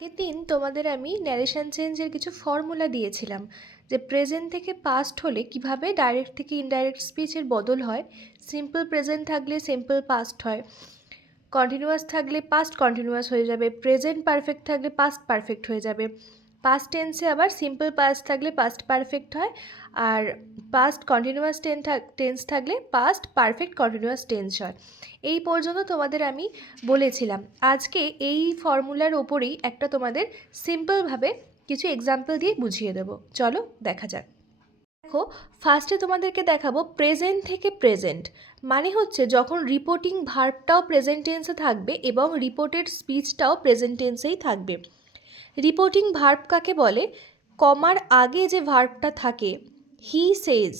আগের দিন তোমাদের আমি ন্যারেশন চেঞ্জের কিছু ফর্মুলা দিয়েছিলাম যে প্রেজেন্ট থেকে পাস্ট হলে কিভাবে ডাইরেক্ট থেকে ইনডাইরেক্ট স্পিচের বদল হয়। সিম্পল প্রেজেন্ট থাকলে সিম্পল পাস্ট হয়, কন্টিনিউয়াস থাকলে পাস্ট কন্টিনিউয়াস হয়ে যাবে, প্রেজেন্ট পারফেক্ট থাকলে পাস্ট পারফেক্ট হয়ে যাবে, পাস্ট টেন্সে আবার সিম্পল পাস্ট থাকলে পাস্ট পারফেক্ট হয়, আর পাস্ট কন্টিনিউয়াস টেন্স থাকলে পাস্ট পারফেক্ট কন্টিনিউয়াস টেন্স হয়। এই পর্যন্ত তোমাদের আমি বলেছিলাম। আজকে এই ফর্মুলার ওপরেই একটা তোমাদের সিম্পলভাবে কিছু এক্সাম্পল দিয়ে বুঝিয়ে দেবো। চলো দেখা যাক। দেখো, ফার্স্টে তোমাদেরকে দেখাবো প্রেজেন্ট থেকে প্রেজেন্ট মানে হচ্ছে যখন রিপোর্টিং ভার্বটাও প্রেজেন্ট টেন্সে থাকবে এবং রিপোর্টেড স্পিচটাও প্রেজেন্ট টেন্সেই থাকবে। রিপোর্টিং ভার্ব কাকে বলে? কমার আগে যে ভার্বটা থাকে, হি সেজ,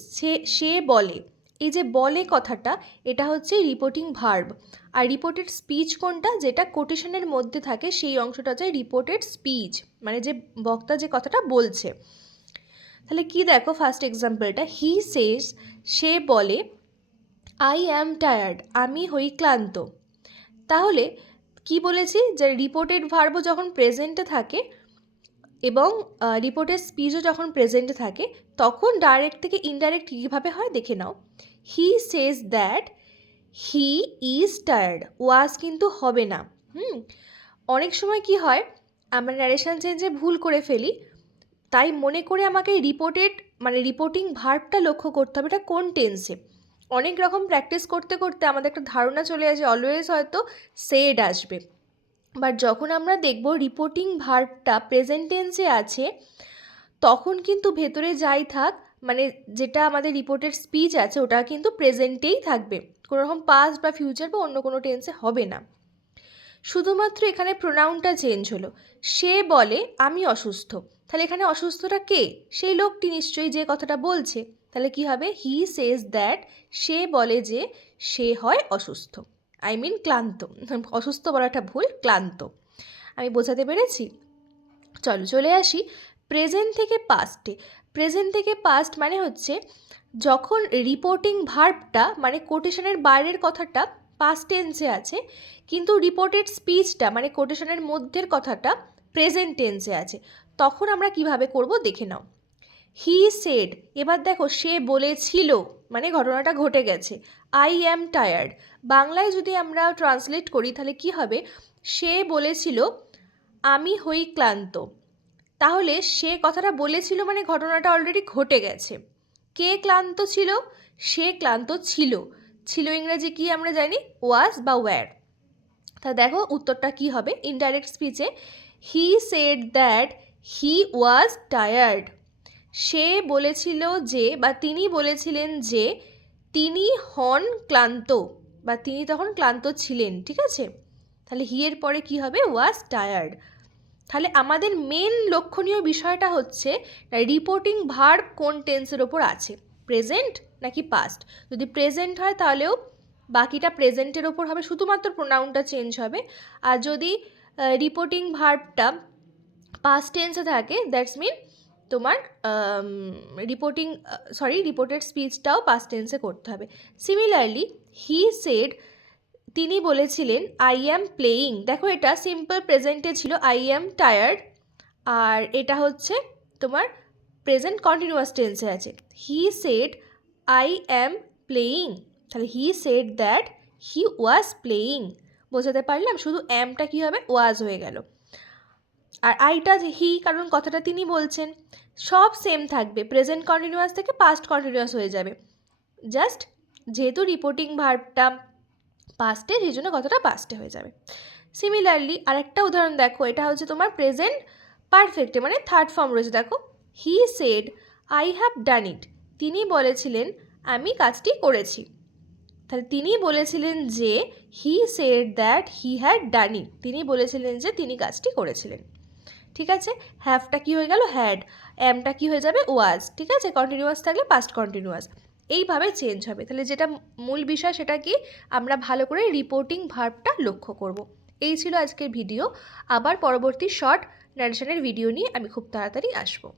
সে বলে, এই যে বলে কথাটা, এটা হচ্ছে রিপোর্টিং ভার্ব। আর রিপোর্টেড স্পিচ কোনটা? যেটা কোটেশনের মধ্যে থাকে, সেই অংশটা হচ্ছে রিপোর্টেড স্পিচ, মানে যে বক্তা যে কথাটা বলছে। তাহলে কি দেখো, ফার্স্ট এক্সাম্পলটা, হি সেজ, সে বলে, আই অ্যাম টায়ার্ড, আমি হই ক্লান্ত। তাহলে কি বলেছি, যে রিপোর্টেড ভার্বও যখন প্রেজেন্টে থাকে এবং রিপোর্টেড স্পিচও যখন প্রেজেন্টে থাকে, তখন ডাইরেক্ট থেকে ইনডাইরেক্ট কীভাবে হয় দেখে নাও। He says that he is tired, was কিন্তু হবে না। অনেক সময় কি হয়, আমরা ন্যারেশন চেঞ্জে ভুল করে ফেলি, তাই মনে করে আমাকে রিপোর্টিং ভার্বটা লক্ষ্য করতে হবে, এটা কোন টেন্সে। অনেক রকম প্র্যাকটিস করতে করতে আমাদের একটা ধারণা চলে আসে অলওয়েজ হয়তো সেড আসবে, বাট যখন আমরা দেখব রিপোর্টিং ভার্বটা প্রেজেন্ট টেন্সে আছে, তখন কিন্তু ভেতরে যাই থাক, মানে যেটা আমাদের রিপোর্টেড স্পিচ আছে ওটা কিন্তু প্রেজেন্টেই থাকবে, কোনো রকম পাস্ট বা ফিউচার বা অন্য কোনো টেন্সে হবে না। শুধুমাত্র এখানে প্রোনাউনটা চেঞ্জ হলো। সে বলে আমি অসুস্থ, তাহলে এখানে অসুস্থটা কে? সেই লোকটি নিশ্চয়ই যে কথাটা বলছে। তাহলে কি হবে? হি সেজ দ্যাট, সে বলে যে সে হয় অসুস্থ, আই মিন ক্লান্ত। অসুস্থ বলাটা ভুল, ক্লান্ত। আমি বোঝাতে পেরেছি? চলে আসি প্রেজেন্ট থেকে পাস্টে। প্রেজেন্ট থেকে পাস্ট মানে হচ্ছে যখন রিপোর্টিং ভার্বটা মানে কোটেশনের বাইরের কথাটা পাস্ট টেন্সে আছে, কিন্তু রিপোর্টেড স্পিচটা মানে কোটেশনের মধ্যের কথাটা প্রেজেন্ট টেন্সে আছে, তখন আমরা কিভাবে করব দেখে নাও। হি সেড, এবার দেখো সে বলেছিল, মানে ঘটনাটা ঘটে গেছে। আই অ্যাম টায়ার্ড, বাংলায় যদি আমরা ট্রান্সলেট করি তাহলে কি হবে? সে বলেছিল আমি হই ক্লান্ত। তাহলে সে কথাটা বলেছিল মানে ঘটনাটা অলরেডি ঘটে গেছে। কে ক্লান্ত ছিল? সে ক্লান্ত ছিল। ছিল ইংরেজি কি আমরা জানি? ওয়াজ বা ওয়্যার। তা দেখো উত্তরটা কি হবে ইনডাইরেক্ট স্পিচে। He said that he was tired, সে বলেছিল যে, বা তিনি বলেছিলেন যে তিনি হন ক্লান্ত, বা তিনি তখন ক্লান্ত ছিলেন। ঠিক আছে, তাহলে হি এর পরে কি হবে? Was tired. তাহলে আমাদের মেন লক্ষণীয় বিষয়টা হচ্ছে রিপোর্টিং ভার্ব কোন টেন্সের ওপর আছে, প্রেজেন্ট নাকি পাস্ট। যদি প্রেজেন্ট হয় তাহলেও বাকিটা প্রেজেন্টের ওপর হবে, শুধুমাত্র প্রোনাউনটা চেঞ্জ হবে। আর যদি রিপোর্টিং ভার্বটা পাস্ট টেন্সে থাকে, দ্যাটস মিন তোমার রিপোর্টেড স্পিচটাও পাস্ট টেন্সে করতে হবে। সিমিলারলি হি সেড, তিনি বলেছিলেন আই অ্যাম প্লেয়িং, দেখো এটা সিম্পল প্রেজেন্টে ছিল আই অ্যাম টায়ার্ড, আর এটা হচ্ছে তোমার প্রেজেন্ট কন্টিনিউয়াস টেন্সে আছে। He said I am playing, তাহলে he said that he was playing. বোঝাতে পারলাম? শুধু অ্যামটা কী হবে? ওয়াজ হয়ে গেল। আর আইটা হি, কারণ কথাটা তিনি বলছেন। সব সেম থাকবে, প্রেজেন্ট কন্টিনিউয়াস থেকে পাস্ট কন্টিনিউয়াস হয়ে যাবে, জাস্ট যেহেতু রিপোর্টিং ভার্বটা পাস্টে, সেই জন্য কথাটা পাস্টে হয়ে যাবে। সিমিলারলি আরেকটা উদাহরণ দেখো, এটা হচ্ছে তোমার প্রেজেন্ট পারফেক্টে, মানে থার্ড ফর্ম রয়েছে। দেখো, he said I have done it, তিনি বলেছিলেন আমি কাজটি করেছি। তাহলে তিনি বলেছিলেন যে, he said that he had done it, তিনি বলেছিলেন যে তিনি কাজটি করেছিলেন। ঠিক আছে, হ্যাভটা কি হয়ে গেল? হ্যাড। অ্যামটা কি হয়ে যাবে? ওয়াজ। ঠিক আছে, কন্টিনিউয়াস থাকলে পাস্ট কন্টিনিউয়াস, এইভাবে চেঞ্জ হবে। তাহলে যেটা মূল বিষয় সেটা কি, আমরা ভালো করে রিপোর্টিং ভার্বটা লক্ষ্য করব। এই ছিল আজকের ভিডিও। আবার পরবর্তী শর্ট ন্যারেশনের ভিডিও নিয়ে আমি খুব তাড়াতাড়ি আসবো।